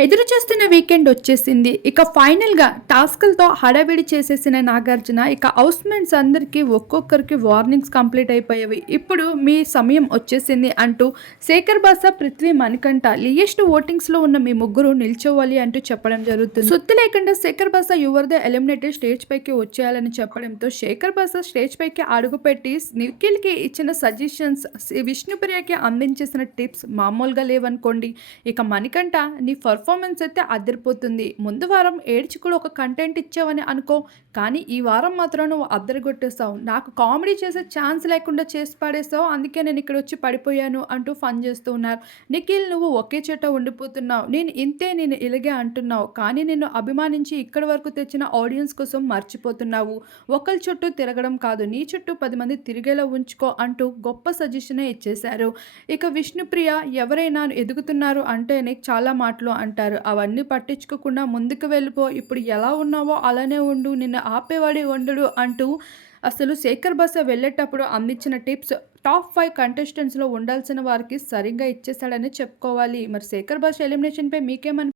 ఎదురు చూస్తున్న వీకెండ్ వచ్చేసింది. ఇక ఫైనల్గా టాస్క్లతో హడావిడి చేసేసిన నాగార్జున ఇక హౌస్మెంట్స్ అందరికీ ఒక్కొక్కరికి వార్నింగ్స్ కంప్లీట్ అయిపోయేవి. ఇప్పుడు మీ సమయం వచ్చేసింది అంటూ శేఖర్ బాసా పృథ్వీ మణికంఠ లియెస్ట్ ఓటింగ్స్లో ఉన్న మీ ముగ్గురు నిల్చోవాలి అంటూ చెప్పడం జరుగుతుంది. సుత్తి లేకుండా Shekar Basha the eliminated stage పైకి వచ్చేయాలని చెప్పడంతో శేఖర్ బాసా స్టేజ్ పైకి అడుగుపెట్టి నిఖిల్కి ఇచ్చిన సజెషన్స్ విష్ణుప్రియకి అందించేసిన టిప్స్ మామూలుగా లేవనుకోండి. ఇక మణికంఠ నీ పర్ఫార్మెన్స్ అయితే అద్దరిపోతుంది ముందు వారం ఏడ్చి కూడా ఒక కంటెంట్ ఇచ్చావని అనుకో కానీ ఈ వారం మాత్రం నువ్వు అద్దరిగొట్టేస్తావు నాకు కామెడీ చేసే ఛాన్స్ లేకుండా చేసి పడేస్తావు అందుకే నేను ఇక్కడ వచ్చి పడిపోయాను అంటూ ఫన్ చేస్తూ ఉన్నారు. నిఖిల్ నువ్వు ఒకే చోట ఉండిపోతున్నావు. నేను ఇంతే నేను ఇలాగే అంటున్నావు కానీ నిన్ను అభిమానించి ఇక్కడి వరకు తెచ్చిన ఆడియన్స్ కోసం మర్చిపోతున్నావు. ఒకరి చుట్టూ తిరగడం కాదు నీ చుట్టూ పది మంది తిరిగేలా ఉంచుకో అంటూ గొప్ప సజెషనే ఇచ్చేశారు. ఇక విష్ణుప్రియ ఎవరైనా ఎదుగుతున్నారు అంటే చాలా మాటలు అంటారు. అవన్నీ పట్టించుకోకుండా ముందుకు వెళ్ళిపో. ఇప్పుడు ఎలా ఉన్నావో అలానే ఉండు. నిన్ను ఆపేవాడి ఉండడు అంటూ అసలు శేఖర్ బస వెళ్ళేటప్పుడు అందించిన టిప్స్ టాప్ ఫైవ్ కంటెస్టెంట్స్లో ఉండాల్సిన వారికి సరిగ్గా ఇచ్చేసాడని చెప్పుకోవాలి. మరి శేఖర్ బస్ ఎలిమినేషన్పై మీకేమని